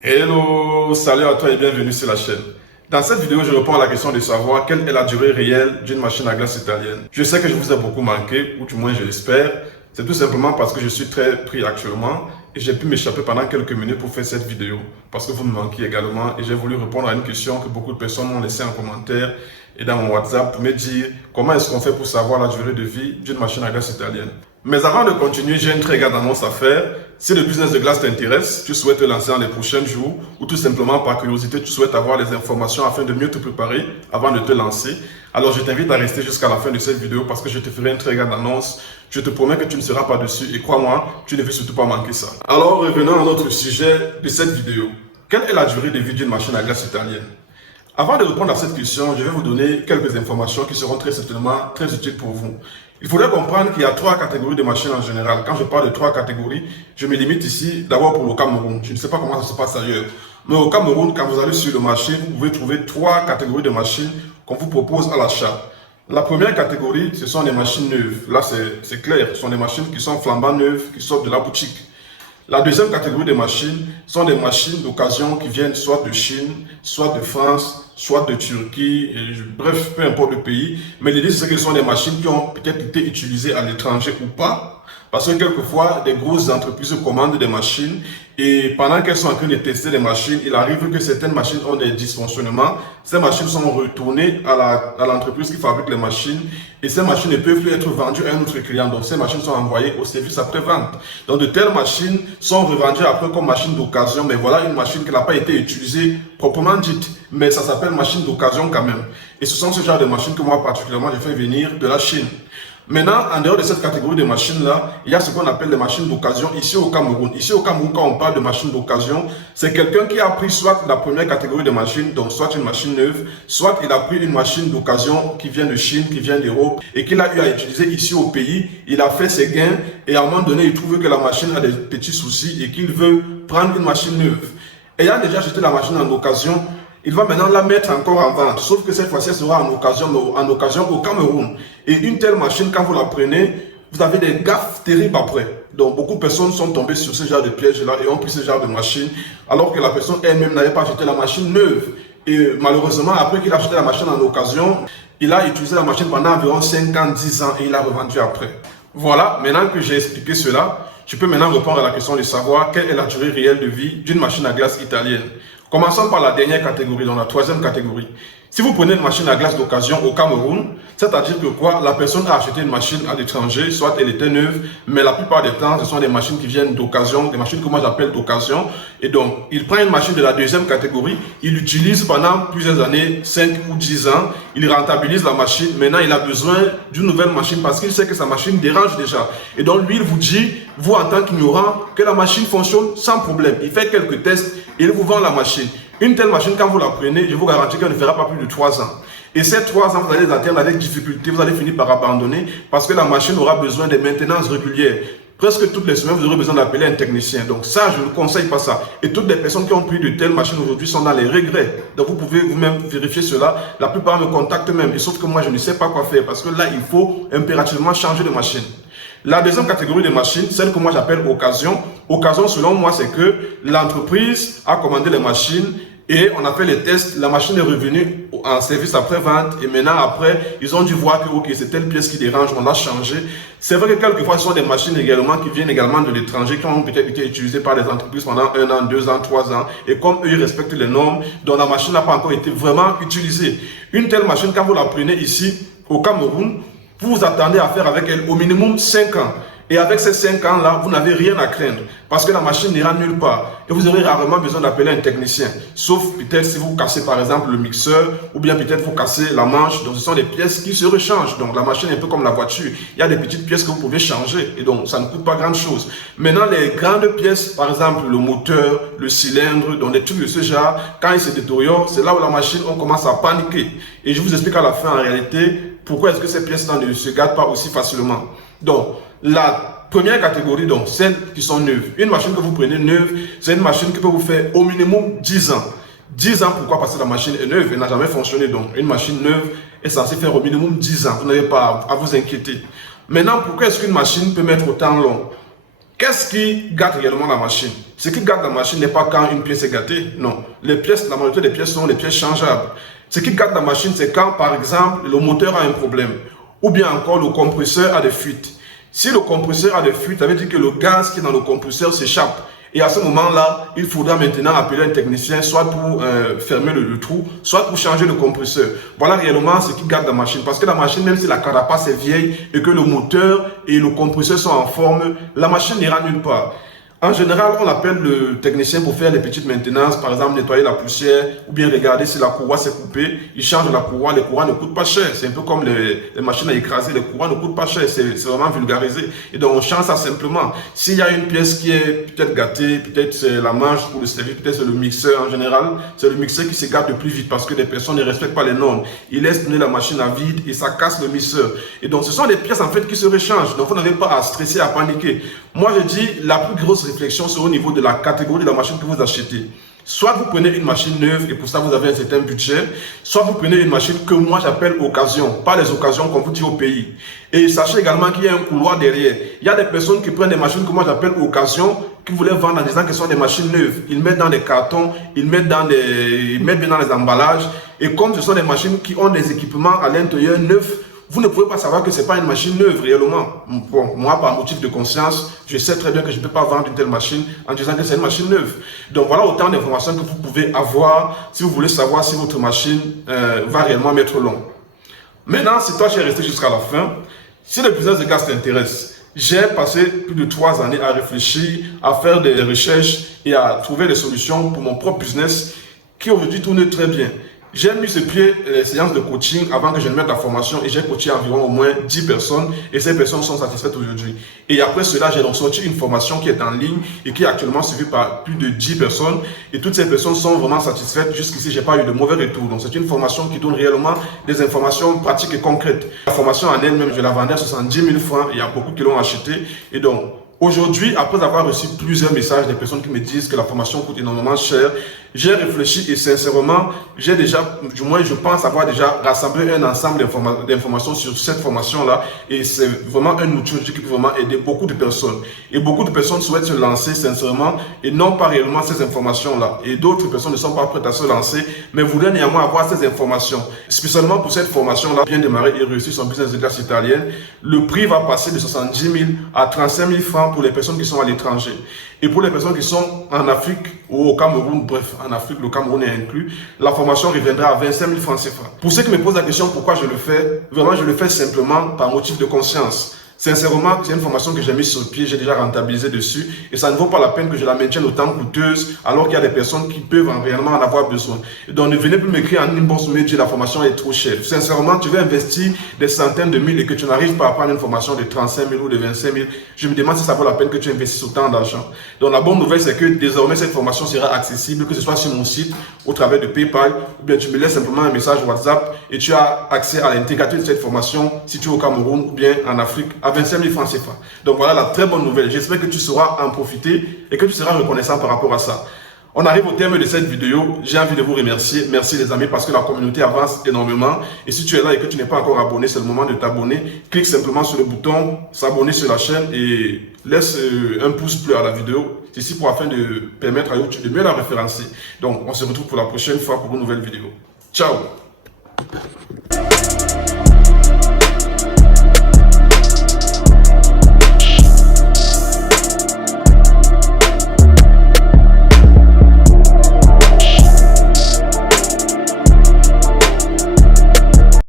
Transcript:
Hello, salut à toi et bienvenue sur la chaîne. Dans cette vidéo, je réponds à la question de savoir quelle est la durée réelle d'une machine à glace italienne. Je sais que je vous ai beaucoup manqué, ou du moins je l'espère. C'est tout simplement parce que je suis très pris actuellement et j'ai pu m'échapper pendant quelques minutes pour faire cette vidéo. Parce que vous me manquez également et j'ai voulu répondre à une question que beaucoup de personnes m'ont laissée en commentaire et dans mon WhatsApp pour me dire comment est-ce qu'on fait pour savoir la durée de vie d'une machine à glace italienne. Mais avant de continuer, j'ai une très grande annonce à faire. Si le business de glace t'intéresse, tu souhaites te lancer dans les prochains jours ou tout simplement par curiosité, tu souhaites avoir les informations afin de mieux te préparer avant de te lancer, alors je t'invite à rester jusqu'à la fin de cette vidéo parce que je te ferai une très grande annonce. Je te promets que tu ne seras pas dessus et crois-moi, tu ne veux surtout pas manquer ça. Alors revenons à notre sujet de cette vidéo. Quelle est la durée de vie d'une machine à glace italienne? Avant de répondre à cette question, je vais vous donner quelques informations qui seront très certainement très utiles pour vous. Il faudrait comprendre qu'il y a trois catégories de machines en général. Quand je parle de trois catégories, je me limite ici d'abord pour le Cameroun. Je ne sais pas comment ça se passe ailleurs. Mais au Cameroun, quand vous allez sur le marché, vous pouvez trouver trois catégories de machines qu'on vous propose à l'achat. La première catégorie, ce sont les machines neuves. Là, c'est clair. Ce sont des machines qui sont flambant neuves, qui sortent de la boutique. La deuxième catégorie de machines sont des machines d'occasion qui viennent soit de Chine, soit de France, soit de Turquie, bref, peu importe le pays. Mais l'idée, c'est que ce sont des machines qui ont peut-être été utilisées à l'étranger ou pas. Parce que quelquefois, des grosses entreprises commandent des machines et pendant qu'elles sont en train de tester les machines, il arrive que certaines machines ont des dysfonctionnements. Ces machines sont retournées à l'entreprise qui fabrique les machines et ces machines ne peuvent plus être vendues à un autre client. Donc, ces machines sont envoyées au service après-vente. Donc, de telles machines sont revendues après comme machine d'occasion. Mais voilà une machine qui n'a pas été utilisée proprement dite. Mais ça s'appelle machine d'occasion quand même. Et ce sont ce genre de machines que moi particulièrement je fais venir de la Chine. Maintenant, en dehors de cette catégorie de machines-là, il y a ce qu'on appelle les machines d'occasion ici au Cameroun. Ici au Cameroun, quand on parle de machines d'occasion, c'est quelqu'un qui a pris soit la première catégorie de machines, donc soit une machine neuve, soit il a pris une machine d'occasion qui vient de Chine, qui vient d'Europe, et qu'il a eu à utiliser ici au pays. Il a fait ses gains, et à un moment donné, il trouve que la machine a des petits soucis et qu'il veut prendre une machine neuve. Ayant déjà acheté la machine en occasion, il va maintenant la mettre encore en vente, sauf que cette fois-ci, elle sera en occasion au Cameroun. Et une telle machine, quand vous la prenez, vous avez des gaffes terribles après. Donc, beaucoup de personnes sont tombées sur ce genre de pièges-là et ont pris ce genre de machine, alors que la personne elle-même n'avait pas acheté la machine neuve. Et malheureusement, après qu'il a acheté la machine en occasion, il a utilisé la machine pendant environ 5 ans, 10 ans et il l'a revendue après. Voilà, maintenant que j'ai expliqué cela, je peux maintenant répondre à la question de savoir quelle est la durée réelle de vie d'une machine à glace italienne. Commençons par la dernière catégorie, dans la troisième catégorie. Si vous prenez une machine à glace d'occasion au Cameroun, c'est-à-dire que quoi, la personne a acheté une machine à l'étranger, soit elle était neuve, mais la plupart des temps, ce sont des machines qui viennent d'occasion, des machines que moi j'appelle d'occasion. Et donc, il prend une machine de la deuxième catégorie, il l'utilise pendant plusieurs années, 5 ou 10 ans, il rentabilise la machine, maintenant il a besoin d'une nouvelle machine parce qu'il sait que sa machine dérange déjà. Et donc, lui, il vous dit, vous en tant qu'ignorant, que la machine fonctionne sans problème. Il fait quelques tests et il vous vend la machine. Une telle machine, quand vous la prenez, je vous garantis qu'elle ne fera pas plus de 3 ans. Et ces 3 ans, vous allez les atteindre avec difficulté, vous allez finir par abandonner parce que la machine aura besoin de maintenance régulière. Presque toutes les semaines, vous aurez besoin d'appeler un technicien. Donc ça, je ne conseille pas ça. Et toutes les personnes qui ont pris de telles machines aujourd'hui sont dans les regrets. Donc vous pouvez vous-même vérifier cela. La plupart me contactent même. Et sauf que moi, je ne sais pas quoi faire parce que là, il faut impérativement changer de machine. La deuxième catégorie de machines, celle que moi j'appelle occasion. Occasion, selon moi, c'est que l'entreprise a commandé les machines et on a fait les tests. La machine est revenue en service après-vente et maintenant, après, ils ont dû voir que ok, c'est telle pièce qui dérange, on l'a changé. C'est vrai que quelquefois, ce sont des machines également qui viennent également de l'étranger, qui ont peut-être été utilisées par des entreprises pendant 1 an, 2 ans, 3 ans. Et comme eux, ils respectent les normes, donc la machine n'a pas encore été vraiment utilisée. Une telle machine, quand vous la prenez ici, au Cameroun, vous vous attendez à faire avec elle au minimum 5 ans. Et avec ces 5 ans-là, vous n'avez rien à craindre. Parce que la machine n'ira nulle part. Et vous aurez rarement besoin d'appeler un technicien. Sauf peut-être si vous cassez par exemple le mixeur. Ou bien peut-être vous cassez la manche. Donc ce sont des pièces qui se rechangent. Donc la machine est un peu comme la voiture. Il y a des petites pièces que vous pouvez changer. Et donc ça ne coûte pas grand-chose. Maintenant les grandes pièces, par exemple le moteur, le cylindre, donc des trucs de ce genre, quand ils se détériorent, c'est là où la machine, on commence à paniquer. Et je vous explique à la fin en réalité pourquoi est-ce que ces pièces-là ne se gardent pas aussi facilement. Donc, la première catégorie, donc celles qui sont neuves. Une machine que vous prenez neuve, c'est une machine qui peut vous faire au minimum 10 ans. 10 ans, pourquoi? Parce que la machine est neuve, elle n'a jamais fonctionné. Donc, une machine neuve est censée faire au minimum 10 ans. Vous n'avez pas à vous inquiéter. Maintenant, pourquoi est-ce qu'une machine peut mettre autant long? Qu'est-ce qui gâte réellement la machine? Ce qui gâte la machine n'est pas quand une pièce est gâtée, non. Les pièces, la majorité des pièces sont les pièces changeables. Ce qui gâte la machine, c'est quand, par exemple, le moteur a un problème, ou bien encore le compresseur a des fuites. Si le compresseur a des fuites, ça veut dire que le gaz qui est dans le compresseur s'échappe. Et à ce moment-là, il faudra maintenant appeler un technicien, soit pour fermer le trou, soit pour changer le compresseur. Voilà réellement ce qui gâte la machine. Parce que la machine, même si la carapace est vieille et que le moteur et le compresseur sont en forme, la machine n'ira nulle part. En général, on appelle le technicien pour faire les petites maintenances, par exemple nettoyer la poussière ou bien regarder si la courroie s'est coupée. Il change la courroie, les courroies ne coûtent pas cher. C'est un peu comme les machines à écraser, les courroies ne coûtent pas cher, c'est vraiment vulgarisé. Et donc on change ça simplement. S'il y a une pièce qui est peut-être gâtée, peut-être c'est la manche pour le service, peut-être c'est le mixeur en général, c'est le mixeur qui se gâte le plus vite parce que les personnes ne respectent pas les normes. Ils laissent tourner la machine à vide et ça casse le mixeur. Et donc ce sont des pièces en fait qui se réchangent. Donc vous n'avez pas à stresser, à paniquer. Moi je dis la plus grosse réflexion c'est au niveau de la catégorie de la machine que vous achetez. Soit vous prenez une machine neuve et pour ça vous avez un certain budget, soit vous prenez une machine que moi j'appelle occasion, pas les occasions qu'on vous dit au pays. Et sachez également qu'il y a un couloir derrière. Il y a des personnes qui prennent des machines que moi j'appelle occasion, qui voulaient vendre en disant que ce sont des machines neuves. Ils mettent dans des cartons, ils mettent bien dans les emballages. Et comme ce sont des machines qui ont des équipements à l'intérieur neufs, vous ne pouvez pas savoir que ce n'est pas une machine neuve réellement. Bon, moi, par motif de conscience, je sais très bien que je ne peux pas vendre une telle machine en disant que c'est une machine neuve. Donc voilà autant d'informations que vous pouvez avoir si vous voulez savoir si votre machine va réellement mettre long. Maintenant, si toi tu es resté jusqu'à la fin, si le business de gaz t'intéresse, j'ai passé plus de 3 années à réfléchir, à faire des recherches et à trouver des solutions pour mon propre business qui aujourd'hui tourne très bien. J'ai mis sur pied les séances de coaching avant que je ne mette la formation et j'ai coaché environ au moins 10 personnes et ces personnes sont satisfaites aujourd'hui. Et après cela, j'ai donc sorti une formation qui est en ligne et qui est actuellement suivie par plus de 10 personnes et toutes ces personnes sont vraiment satisfaites. Jusqu'ici, je n'ai pas eu de mauvais retours. Donc c'est une formation qui donne réellement des informations pratiques et concrètes. La formation en elle-même, je la vendais à 70 000 francs. Il y a beaucoup qui l'ont acheté et donc aujourd'hui, après avoir reçu plusieurs messages des personnes qui me disent que la formation coûte énormément cher, j'ai réfléchi et sincèrement, j'ai déjà, du moins je pense avoir déjà rassemblé un ensemble d'informations sur cette formation-là et c'est vraiment un outil qui peut vraiment aider beaucoup de personnes. Et beaucoup de personnes souhaitent se lancer sincèrement et n'ont pas réellement ces informations-là. Et d'autres personnes ne sont pas prêtes à se lancer, mais voudraient néanmoins avoir ces informations. Spécialement pour cette formation-là, bien démarrer et réussir son business de glace italienne, le prix va passer de 70 000 à 35 000 francs pour les personnes qui sont à l'étranger. Et pour les personnes qui sont en Afrique ou au Cameroun, bref, en Afrique, le Cameroun est inclus, la formation reviendra à 25 000 francs CFA. Pour ceux qui me posent la question pourquoi je le fais, vraiment je le fais simplement par motif de conscience. Sincèrement, c'est une formation que j'ai mise sur pied, j'ai déjà rentabilisé dessus et ça ne vaut pas la peine que je la maintienne autant coûteuse alors qu'il y a des personnes qui peuvent réellement en avoir besoin. Et donc ne venez plus m'écrire en inbox me dire la formation est trop chère. Sincèrement, tu veux investir des centaines de mille et que tu n'arrives pas à prendre une formation de 35 000 ou de 25 000, je me demande si ça vaut la peine que tu investisses autant d'argent. Donc la bonne nouvelle, c'est que désormais cette formation sera accessible, que ce soit sur mon site, au travers de PayPal, ou bien tu me laisses simplement un message WhatsApp et tu as accès à l'intégralité de cette formation si tu es au Cameroun ou bien en Afrique à 25 000 francs CFA. Donc voilà la très bonne nouvelle. J'espère que tu sauras en profiter et que tu seras reconnaissant par rapport à ça. On arrive au terme de cette vidéo. J'ai envie de vous remercier. Merci les amis parce que la communauté avance énormément. Et si tu es là et que tu n'es pas encore abonné, c'est le moment de t'abonner. Clique simplement sur le bouton s'abonner sur la chaîne et laisse un pouce bleu à la vidéo. Ceci pour afin de permettre à YouTube de mieux la référencer. Donc on se retrouve pour la prochaine fois pour une nouvelle vidéo. Ciao!